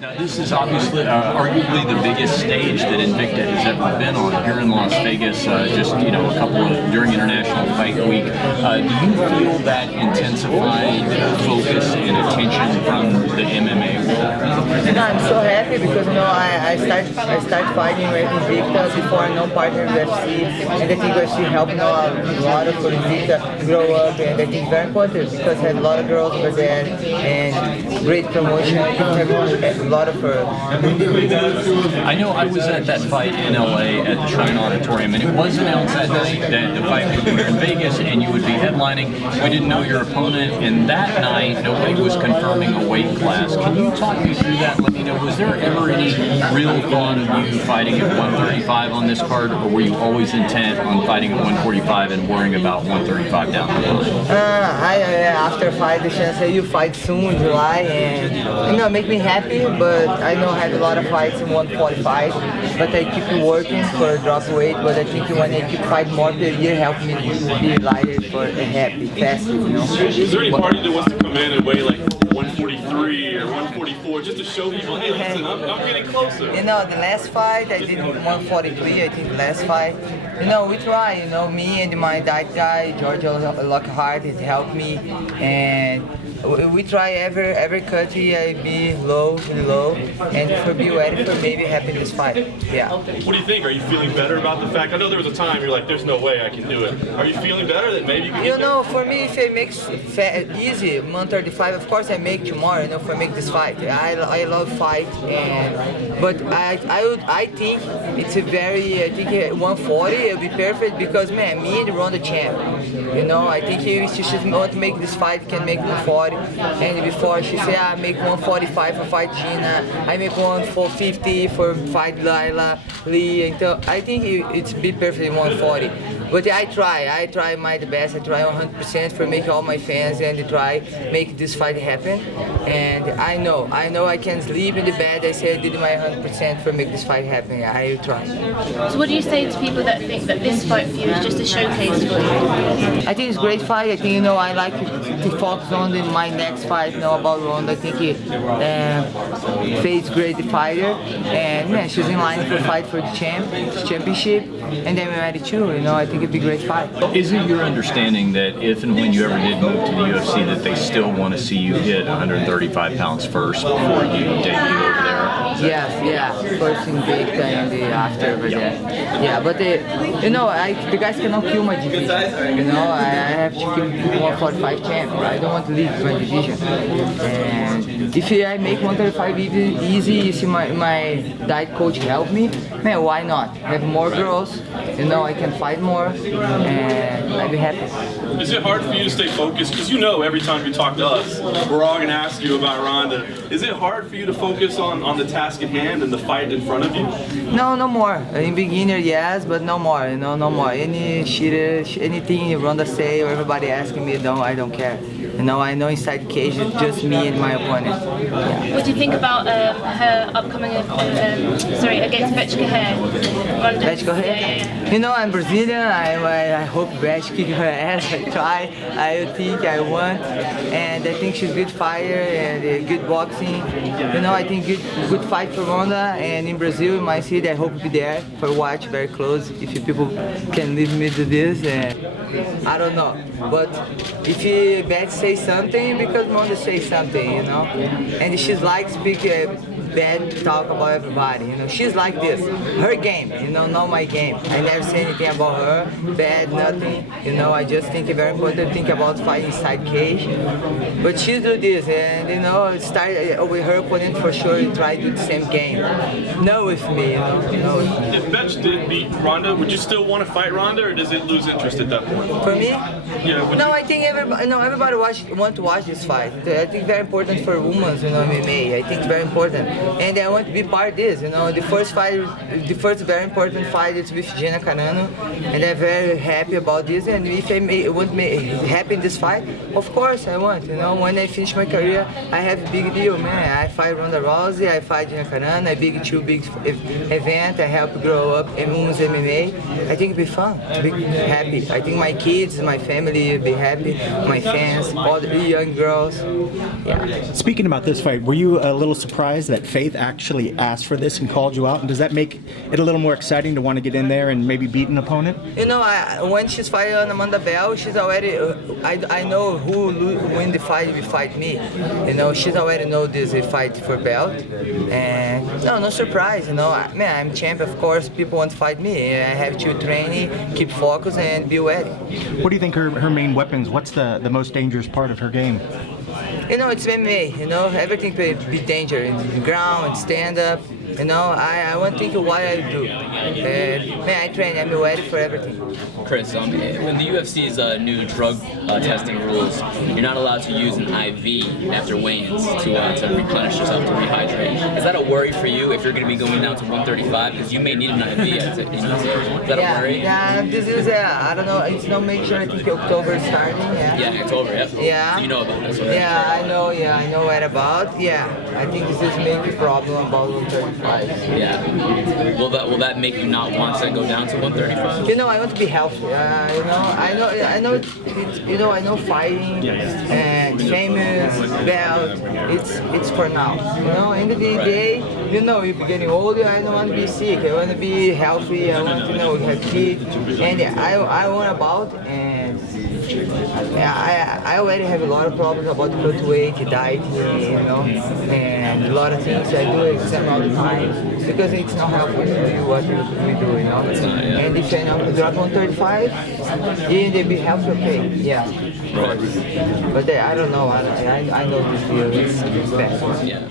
Now, this is obviously, arguably the biggest stage that Invicta has ever been on here in Las Vegas. During International Fight Week. Do you feel that intensified focus and attention from the MMA world? And I'm so happy because I start fighting with Invicta before partner in UFC, and I think UFC helped a lot of for Invicta grow up, and I think it's very important because I had a lot of girls over there and great promotion. I think a lot of her. I know I was at that fight in LA at the Shrine Auditorium, and it was announced that night that the fight would be here in Vegas and you would be headlining. We didn't know your opponent, and that night nobody was confirming a weight class. Can you talk me through that? Let me know, was there ever any real thought of you fighting at 135 on this card, or were you always intent on fighting at 145 and worrying about 135 down the line? After fight, the chance that you fight soon in July, and make me happy. But I know I had a lot of fights in 145, but I keep working for drop weight. But I think when I keep fighting more per year, help me be lighter for happy, faster. Is there any party that wants to come in and weigh like 143 or 144 just to show people, hey, listen, I'm getting closer? The last fight I did 143. I think the last fight. We try. Me and my diet guy, George Lockhart, it helped me, and we try every cut I be really low, and for be ready for maybe having this fight. Yeah. What do you think? Are you feeling better about the fact? I know there was a time you're like, there's no way I can do it. Are you feeling better that maybe you can get there? For me, if it makes easy 135, of course I make tomorrow. For make this fight. I love fight, but I think it's I think 140 it'll be perfect because me and Ronda champ. I think she should want to make this fight, can make 140. And before she said, I make 145 for fight Gina, I make 150 for fight Laila Lee. I think it's be perfect in 140. But I try my best. I try 100% for make all my fans and try make this fight happen. And I know I can sleep in the bed. I say I did my 100% for make this fight happen. I try. So what do you say to people that think that this fight for you is just a showcase for you? I think it's a great fight. I think I like to focus on my next fight. About Ronda. I think Faye's great fighter, and she's in line for fight for the championship, and then we're ready too. I think it'd be a great fight. Is it your understanding that if and when you ever did move to the UFC, that they still want to see you hit 135 pounds first before you debut over there? Yes, first in Invicta and after over there. Yeah, but the guys cannot kill my division. I have to keep 145 champ. I don't want to leave my division. And if I make 135 easy, you see my diet coach help me, man, why not? Have more girls, I can fight more, and I'd be happy. Is it hard for you to stay focused? Because every time you talk to us, we're all going to ask you about Ronda. Is it hard for you to focus on the task at hand and the fight in front of you? No more. In beginner, yes, but no more. No more. Anything Ronda say or everybody asking me, I don't care. I know inside cage it's just me and my opponent. Yeah. What do you think about her upcoming against Bethe Correia? Bethe Correia? Yeah. I'm Brazilian. I hope Bethe kick her ass. I try. I think I want, and I think she's a good fighter and good boxing. I think good fight for Ronda, and in Brazil, in my city, I hope to be there for watch very close. If you people can leave me to this, I don't know, but if Bethe say something, because Ronda say something, and she's like speak bad talk about everybody, she's like this, her game, not my game. I never say anything about her, bad, nothing, I just think it's very important to think about fighting inside cage, but she do this, and start with her opponent for sure, try to do the same game, no with me, no with me. If Bethe did beat Ronda, would you still want to fight Ronda, or does it lose interest at that point? For me? Yeah. No, I think everybody want to watch this fight. I think very important for women, MMA. I think it's very important, and I want to be part of this. The first very important fight is with Gina Carano, and I'm very happy about this. And if I want to happy in this fight, of course I want. When I finish my career, I have a big deal, man. I fight Ronda Rousey, I fight Gina Carano, I two big event. I help grow up in women's MMA. I think it'll be fun, be happy. I think my kids, my family will be happy, my fans, all the young girls. Yeah. Speaking about this fight, were you a little surprised that Faith actually asked for this and called you out, and does that make it a little more exciting to want to get in there and maybe beat an opponent? You know, when she's fighting on Amanda Bell, she's already. I know who win the fight will fight me. You know, she's already know this fight for belt, and no surprise. You know, I'm champ. Of course, people want to fight me. I have to train, keep focus, and be ready. What do you think her main weapons? What's the most dangerous part of her game? You know, it's MMA. You know, everything be danger in ground, stand up. You know, I want to think of what I do. And I train. I'm ready for everything. Chris, when the UFC's new drug testing rules, you're not allowed to use an IV after weigh-ins to replenish yourself, to rehydrate. Is that a worry for you if you're going to be going down to 135? Because you may need an IV. Is that a worry? Yeah, this is I don't know. It's not make sure. I think October starting. Yeah, October. Yeah. So you know about this, right? Yeah, I know. Yeah, I know what about. Yeah, I think this is maybe problem about 135. Yeah. Will that make you not want to go down to 135? You know, I want to be healthy. You know, I know. You know, I know fighting and famous belt. It's for now. You know, end of the day, you know, you're getting older. I don't want to be sick. I want to be healthy. I want to have kids, and I want about and. Yeah, I already have a lot of problems about cut weight, dieting, you know, and a lot of things. I do exam all the time because it's not helpful to do what we do, you know. And if I know drop 135, and they be healthy, okay, yeah. But I don't know. I know this deal is bad. Yeah.